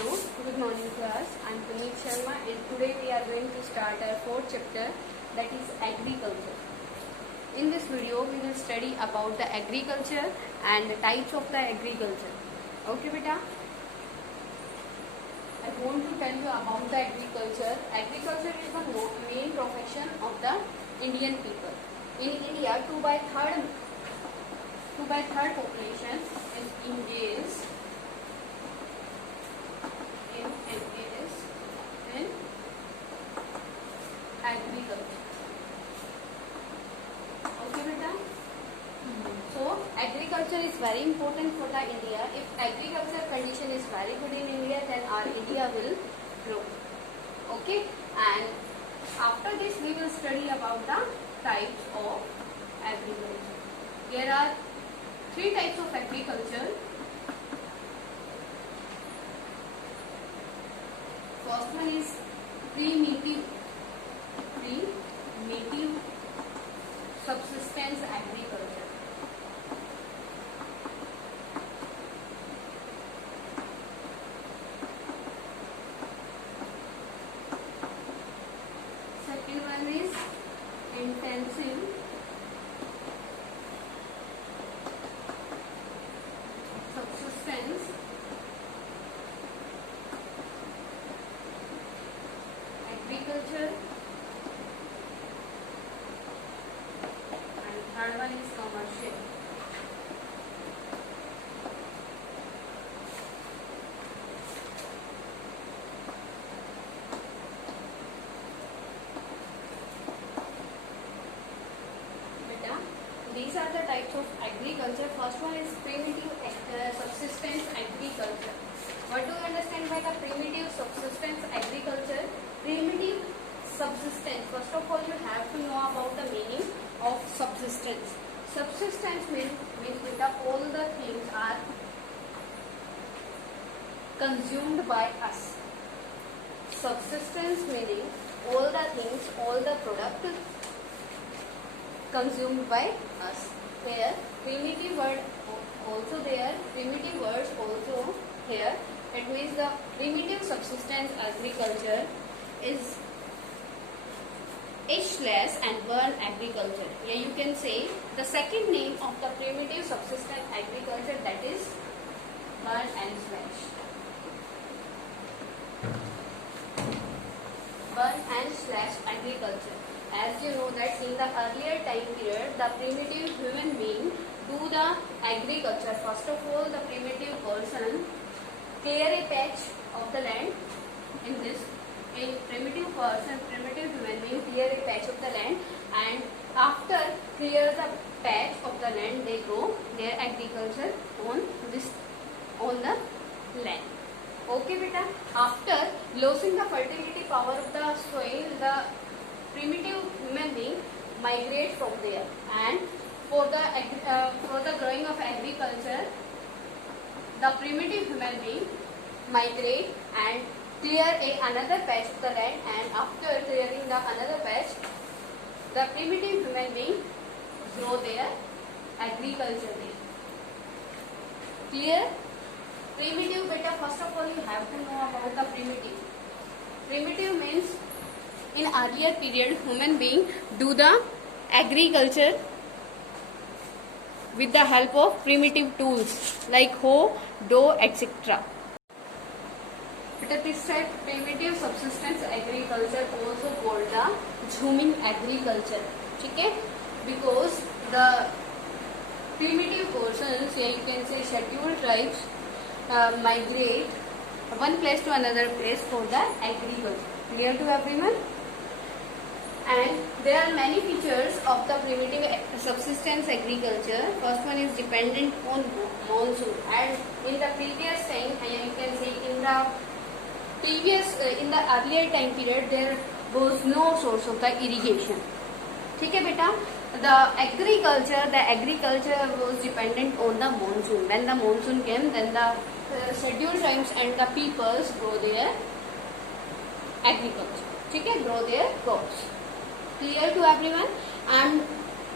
Hello, good morning class. I am Puneet Sharma and today we are going to start our fourth chapter, that is agriculture. In this video we will study about the agriculture and the types of the agriculture. Okay beta? I want to tell you about the agriculture. Agriculture is the main profession of the Indian people. In India, 2 by 3rd population is engaged in agriculture. Okay beta? So agriculture is very important for the India. If agriculture condition is very good in India, then our India will grow. Okay, and after this we will study about the types of agriculture. There are 3 types of agriculture. First one is primitive subsistence agriculture. Second one is intensive subsistence agriculture, and third one is commercial. Beta, these are the types of agriculture. First one is primitive subsistence agriculture. What do you understand by the primitive subsistence agriculture? Primitive subsistence. First of all, you have to know about the meaning of subsistence. Subsistence means that all the things are consumed by us. Subsistence meaning all the things, all the product consumed by us. Here, primitive word also there. Primitive words also here. It means the primitive subsistence agriculture is and burn agriculture. Here you can say the second name of the primitive subsistence agriculture, that is burn and slash. Burn and slash agriculture. As you know that in the earlier time period, the primitive human being do the agriculture. First of all, the primitive person clear a patch of the land. In primitive human being clear a patch of the land, and after clear the patch of the land, they grow their agriculture on the land. Okay beta? After losing the fertility power of the soil, the primitive human being migrate from there, and for the growing of agriculture, the primitive human being migrate and clear another patch of the land, and after clearing the another patch, the primitive human being grow their agriculture there. Clear? Primitive beta, first of all you have to know about the primitive. Primitive means in earlier period human being do the agriculture with the help of primitive tools like hoe, dough, etc. But this type primitive subsistence agriculture also called the zooming agriculture. Okay? Because the primitive persons, here you can say scheduled tribes, migrate one place to another place for the agriculture. Clear to everyone? And there are many features of the primitive subsistence agriculture. First one is dependent on monsoon, and in the previous time, you can say in the earlier time period, there was no source of the irrigation. Okay beta? The agriculture was dependent on the monsoon. When the monsoon came, then the scheduled tribes and the peoples grow their agriculture. Okay? Grow their crops. Clear to everyone? I am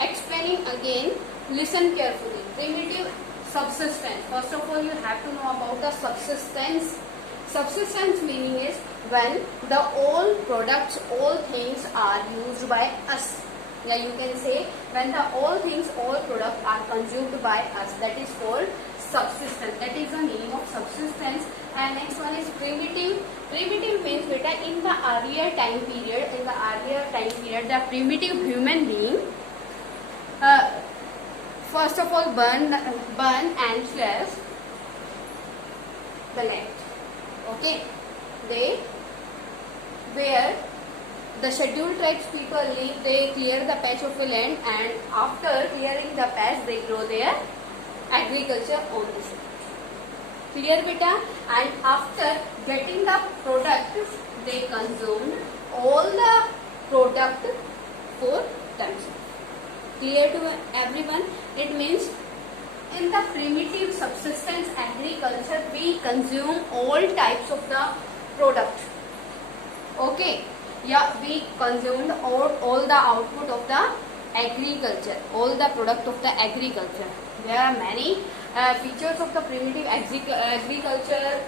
explaining again. Listen carefully. Primitive subsistence. First of all, you have to know about the subsistence. Subsistence meaning is when the all products, all things are used by us. Yeah, you can say when the all things, all products are consumed by us. That is called subsistence. That is the name of subsistence. And next one is primitive. Primitive means beta in the earlier time period. In the earlier time period, the primitive human being first of all burn and slash the land. Okay, they where the scheduled tribes people live, they clear the patch of the land, and after clearing the patch they grow their agriculture on this land. Clear beta? And after getting the product, they consumed all the product for themselves. Clear to everyone? It means in the primitive subsistence agriculture we consume all types of the product. Okay, yeah, we consumed all the output of the agriculture, all the product of the agriculture. There are many features of the primitive agriculture.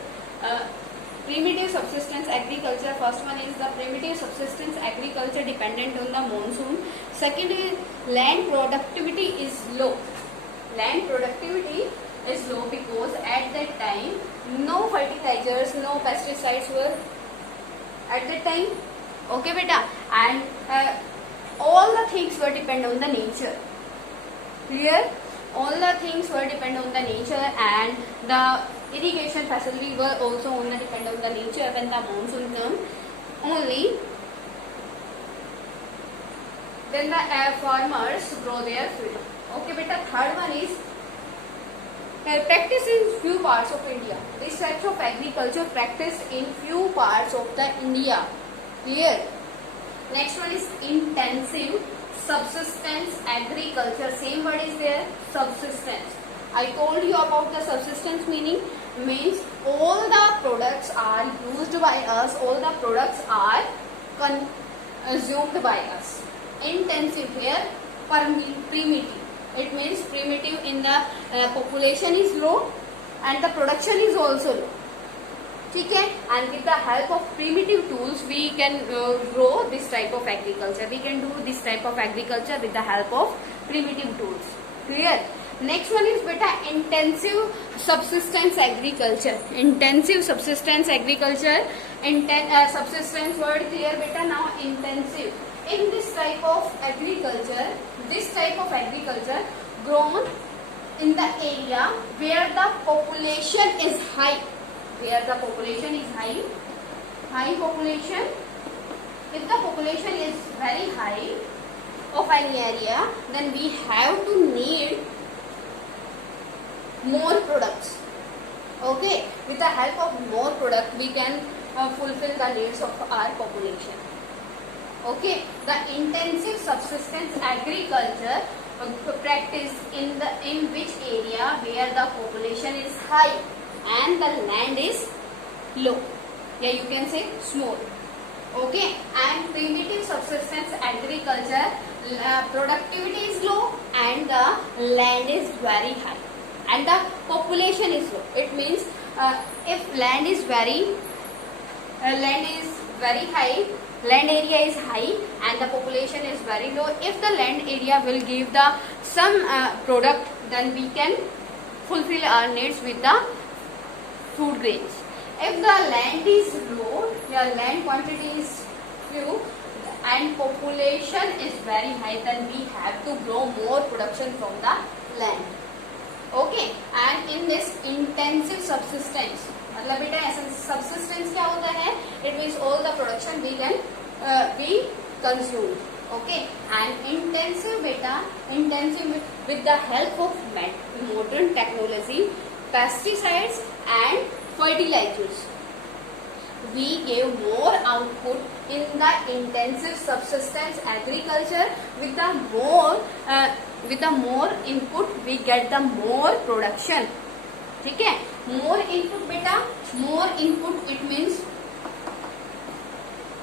Primitive subsistence agriculture. First one is the primitive subsistence agriculture dependent on the monsoon. Second is land productivity is low. Land productivity is low because at that time no fertilizers, no pesticides were at that time. Okay beta, and all the things were depend on the nature. Clear? All the things were depend on the nature, and the irrigation facility were also on the depend on the nature. When the monsoon come, only then the farmers grow their food. Okay beta, third one is practice in few parts of India. This types of agriculture practiced in few parts of the India. Clear? Next one is intensive subsistence agriculture. Same word is there, subsistence. I told you about the subsistence meaning. Means all the products are used by us, all the products are consumed by us. Intensive here, primitive. It means primitive in the population is low and the production is also low. Okay? And with the help of primitive tools we can grow this type of agriculture. We can do this type of agriculture with the help of primitive tools. Clear? Next one is beta intensive subsistence agriculture. Intensive subsistence agriculture. Subsistence word clear beta. Now intensive. In this type of agriculture grown in the area where the population is high. Where the population is high population. If the population is very high of an area, then we have to need more products. Okay, with the help of more product we can fulfill the needs of our population. Okay, the intensive subsistence agriculture practice in which area where the population is high and the land is low. Yeah, you can say small. Okay, and primitive subsistence agriculture productivity is low and the land is very high and the population is low. It means if land is very high, land area is high and the population is very low. If the land area will give the some product, then we can fulfill our needs with the food grains. If the land is low, your land quantity is few and population is very high, then we have to grow more production from the land. Okay, and in this intensive subsistence, मतलब बेटा ऐसा subsistence क्या होता है? It means all the production we can be consumed. Okay, and intensive beta, intensive with the help of modern technology, pesticides and fertilizers, we give more output in the intensive subsistence agriculture. With the more input we get the more production. ठीक है? More input बेटा, more input it means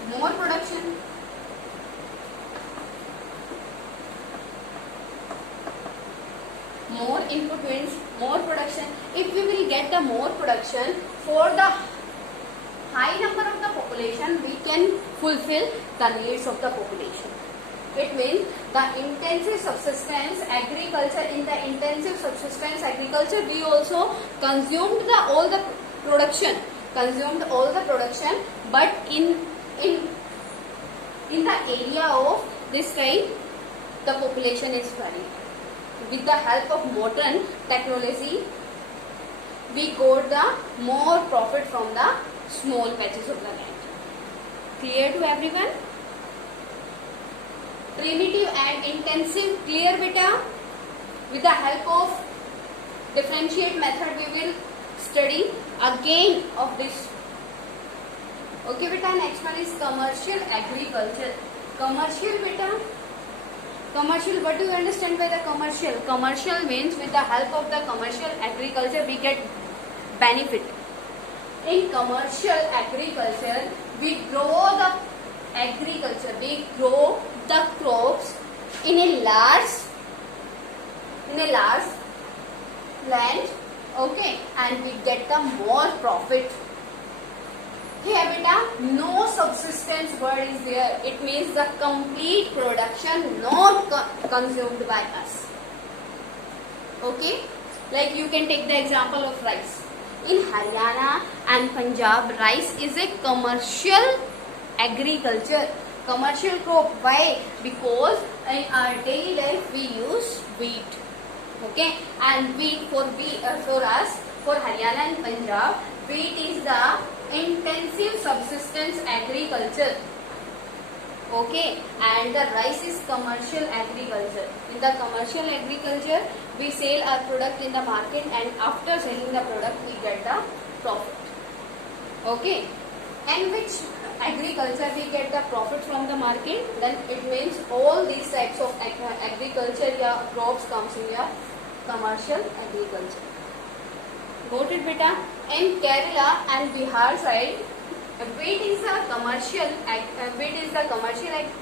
more production. More input means more production. If we will get the more production for the high number of the population, we can fulfill the needs of the population. It means the intensive subsistence agriculture. In the intensive subsistence agriculture, we also consumed all the production, but in the area of this kind, the population is varied. With the help of modern technology, we got the more profit from the small patches of the land. Clear to everyone? Primitive and intensive, clear beta? With the help of differentiate method, we will study again of this. Okay beta, next one is commercial agriculture. Commercial beta, commercial, what do you understand by the commercial? Commercial means with the help of the commercial agriculture we get benefit. In commercial agriculture, we grow the crops in a large land, okay, and we get the more profit. Here beta, no subsistence word is there. It means the complete production not consumed by us. Okay, like you can take the example of rice. In Haryana and Punjab, rice is a commercial agriculture, commercial crop. Why? Because in our daily life we use wheat. Okay, and wheat for us, for Haryana and Punjab, wheat is the intensive subsistence agriculture. Okay, and the rice is commercial agriculture. In the commercial agriculture, we sell our product in the market, and after selling the product, we get the profit. Okay, and which agriculture we get the profit from the market? Then it means all these types of agriculture या crops comes in your commercial agriculture. Got it beta? In Kerala and Bihar side, wheat is the commercial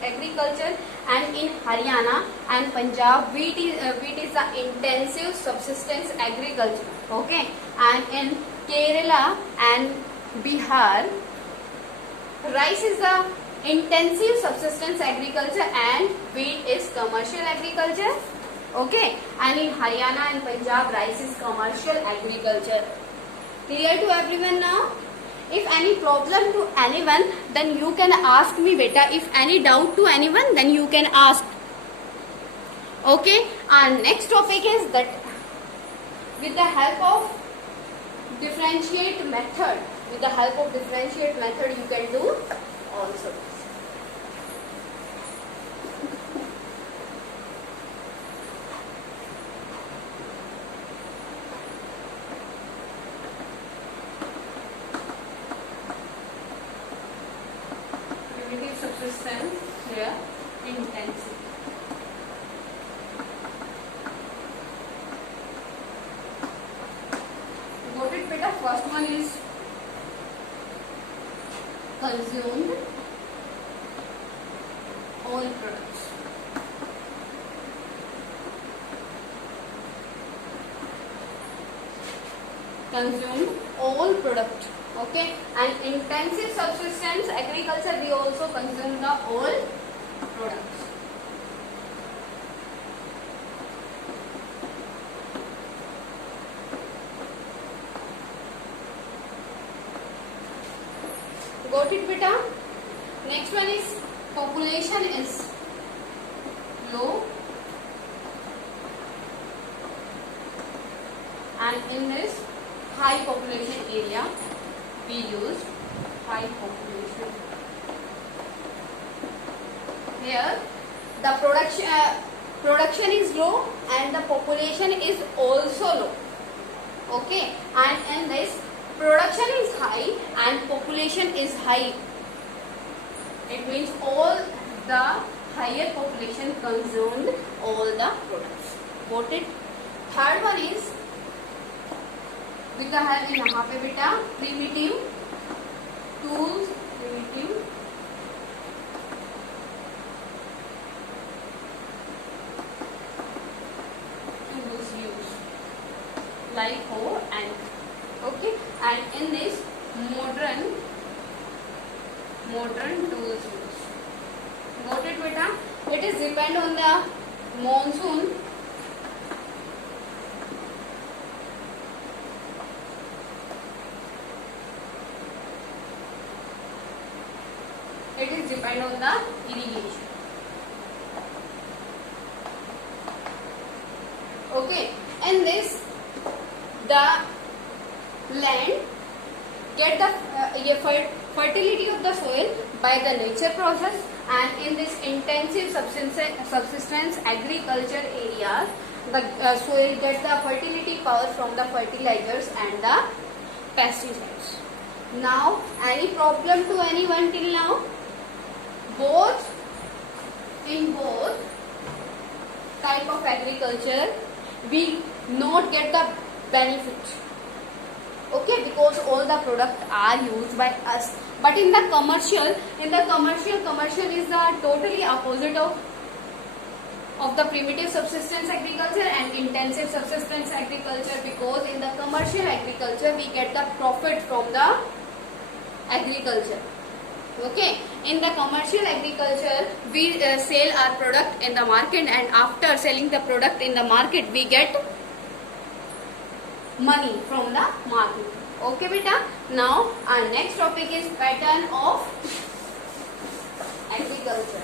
agriculture, and in Haryana and Punjab, wheat is the intensive subsistence agriculture. Okay, and in Kerala and Bihar, rice is the intensive subsistence agriculture and wheat is commercial agriculture. Okay, and in Haryana and Punjab, rice is commercial agriculture. Clear to everyone now? If any problem to anyone, then you can ask me beta. If any doubt to anyone, then you can ask. Okay, our next topic is that with the help of differentiate method, you can do also. Subsistence here, intensive. Got it beta? First one is consumed all products. Consumed all product. Okay, and intensive subsistence agriculture, we also consume the all products. Got it beta? Next one is population is low, and in this high population area we use high population. Here the production is low and the population is also low. Okay, and in this production is high and population is high. It means all the higher population consumed all the products. Got it? Third one is with the help in यहाँ पे बेटा primitive tools, primitive tools used like hoe and okay, and in this modern modern tools use. Noted beta. It is depend on the monsoon. It is depend on the irrigation. Okay, and this the land get the fertility of the soil by the nature process, and in this intensive subsistence agriculture areas, the soil gets the fertility power from the fertilizers and the pesticides. Now, any problem to anyone till now? In both type of agriculture, we not get the benefit. Okay, because all the products are used by us. But in the commercial is the totally opposite of the primitive subsistence agriculture and intensive subsistence agriculture, because in the commercial agriculture we get the profit from the agriculture. Okay, in the commercial agriculture we sell our product in the market, and after selling the product in the market we get money from the market. Okay beta. Now our next topic is pattern of agriculture.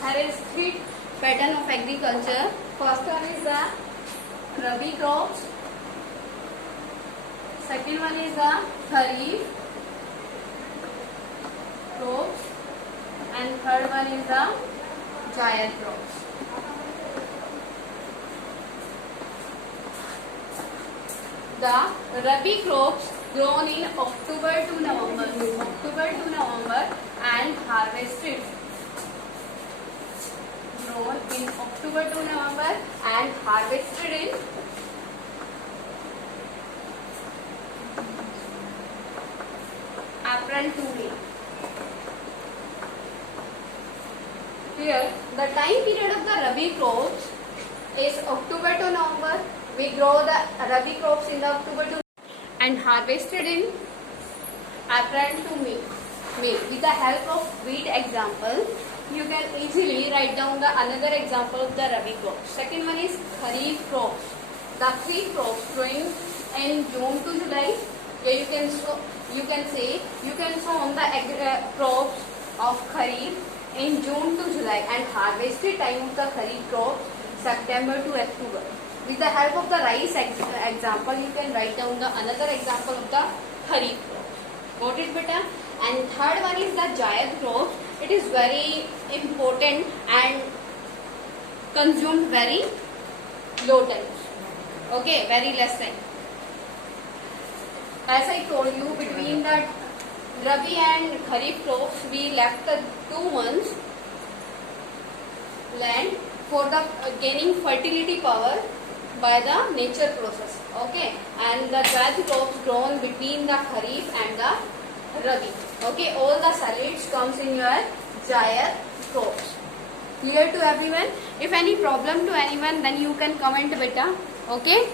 There is three pattern of agriculture. First one is the Rabi crops. Second one is the Kharif crops, and third one is the Zaid crops. The Rabi crops grown in October to November and harvested. Grown in October to November and harvested in April to May. Here, the time period of the Rabi crops is October to November. We grow the Rabi crops in the October to and harvested in April to May. With the help of wheat example, you can easily write down the another example of the Rabi crops. Second one is Kharif crops. The Kharif crops growing in June to July. Here you can sow on the crops of Kharif in June to July, and harvested time of the Kharif crops September to October. With the help of the rice example, you can write down the another example of the Kharif crops. Got it beta? And third one is the Zaid crops. It is very important and consumed very low times. Okay, very less time. As I told you, between the Rabi and Kharif crops, we left the 2 months land for the gaining fertility power by the nature process. Okay, and the Zaid crops grown between the Kharif and the Rabi. Okay, all the salads comes in your Zaid crops. Clear to everyone? If any problem to anyone, then you can comment beta. Okay.